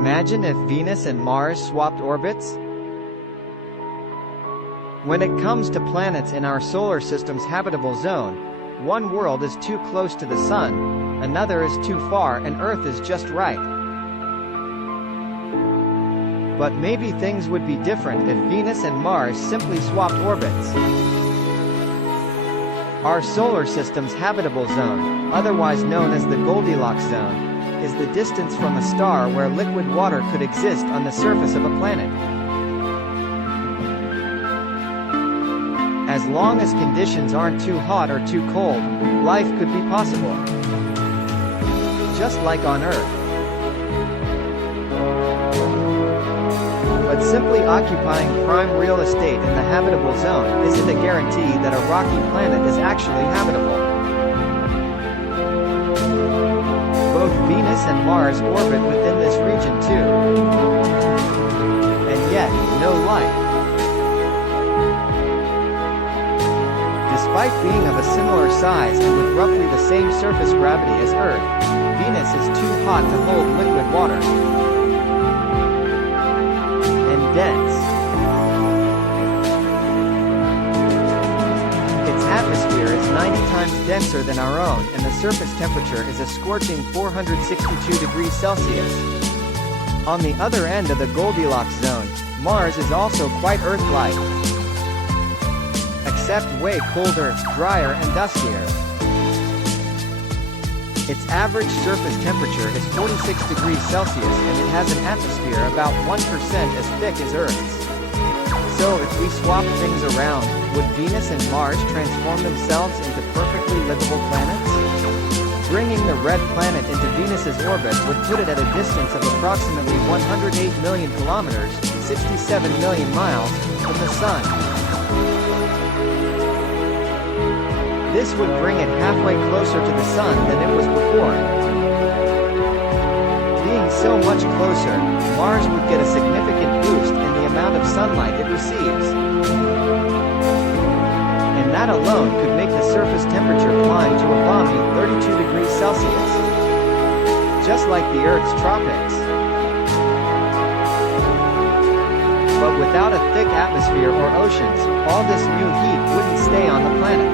Imagine if Venus and Mars swapped orbits? When it comes to planets in our solar system's habitable zone, one world is too close to the Sun, another is too far, and Earth is just right. But maybe things would be different if Venus and Mars simply swapped orbits. Our solar system's habitable zone, otherwise known as the Goldilocks zone, is the distance from a star where liquid water could exist on the surface of a planet. As long as conditions aren't too hot or too cold, life could be possible. Just like on Earth. But simply occupying prime real estate in the habitable zone isn't a guarantee that a rocky planet is actually habitable. Both Venus and Mars orbit within this region too. And yet, no life. Despite being of a similar size and with roughly the same surface gravity as Earth, Venus is too hot to hold liquid water. And dense. Its atmosphere is 90 times denser than our own, and the surface temperature is a scorching 462 degrees Celsius. On the other end of the Goldilocks zone, Mars is also quite Earth-like, except way colder, drier, and dustier. Its average surface temperature is 46 degrees Celsius, and it has an atmosphere about 1% as thick as Earth's. So if we swap things around, would Venus and Mars transform themselves into perfectly livable planets? Bringing the red planet into Venus's orbit would put it at a distance of approximately 108 million kilometers, 67 million miles, from the Sun. This would bring it halfway closer to the Sun than it was before. Being so much closer, Mars would get a significant boost in the amount of sunlight it receives. And that alone could make the surface temperature climb to a balmy 32 degrees Celsius. Just like the Earth's tropics. But without a thick atmosphere or oceans, all this new heat wouldn't stay on the planet.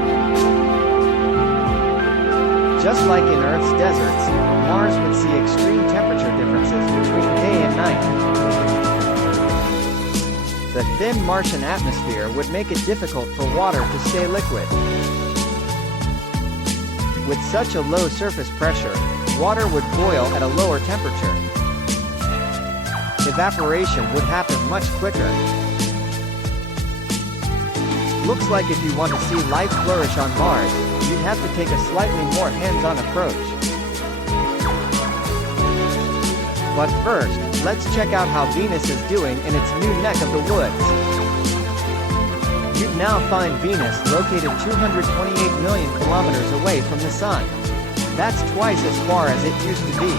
Just like in Earth's deserts, Mars would see extreme temperature differences between day and night. The thin Martian atmosphere would make it difficult for water to stay liquid. With such a low surface pressure, water would boil at a lower temperature. Evaporation would happen much quicker. Looks like if you want to see life flourish on Mars, you'd have to take a slightly more hands-on approach. But first, let's check out how Venus is doing in its new neck of the woods. You'd now find Venus located 228 million kilometers away from the Sun. That's twice as far as it used to be.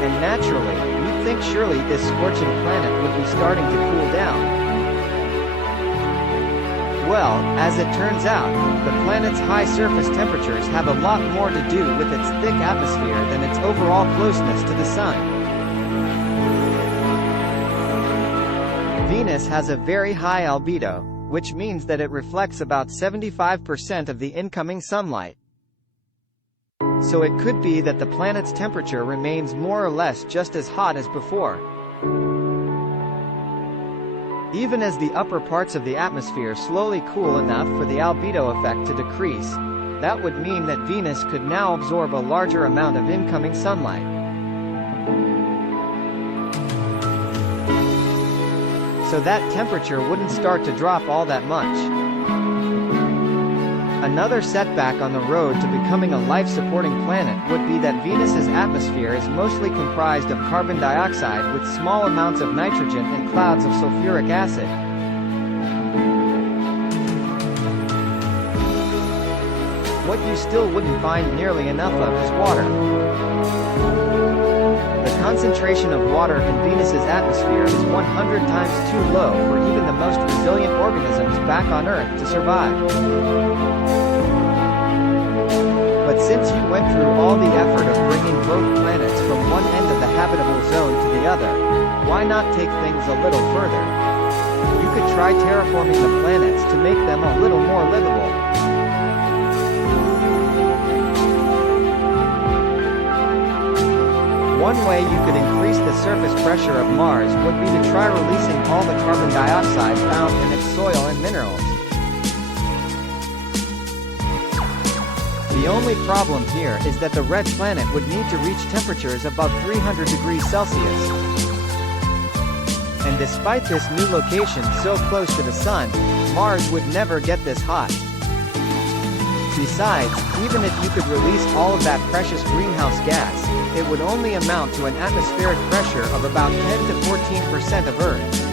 And naturally, you'd think surely this scorching planet would be starting to cool down. Well, as it turns out, the planet's high surface temperatures have a lot more to do with its thick atmosphere than its overall closeness to the Sun. Venus has a very high albedo, which means that it reflects about 75% of the incoming sunlight. So it could be that the planet's temperature remains more or less just as hot as before. Even as the upper parts of the atmosphere slowly cool enough for the albedo effect to decrease, that would mean that Venus could now absorb a larger amount of incoming sunlight. So that temperature wouldn't start to drop all that much. Another setback on the road to becoming a life-supporting planet would be that Venus's atmosphere is mostly comprised of carbon dioxide with small amounts of nitrogen and clouds of sulfuric acid. What you still wouldn't find nearly enough of is water. The concentration of water in Venus's atmosphere is 100 times too low for even the most resilient organisms back on Earth to survive. But since you went through all the effort of bringing both planets from one end of the habitable zone to the other, why not take things a little further? You could try terraforming the planets to make them a little more livable. One way you could increase the surface pressure of Mars would be to try releasing all the carbon dioxide found in its soil and minerals. The only problem here is that the red planet would need to reach temperatures above 300 degrees Celsius. And despite this new location so close to the Sun, Mars would never get this hot. Besides, even if you could release all of that precious greenhouse gas, it would only amount to an atmospheric pressure of about 10 to 14% of Earth.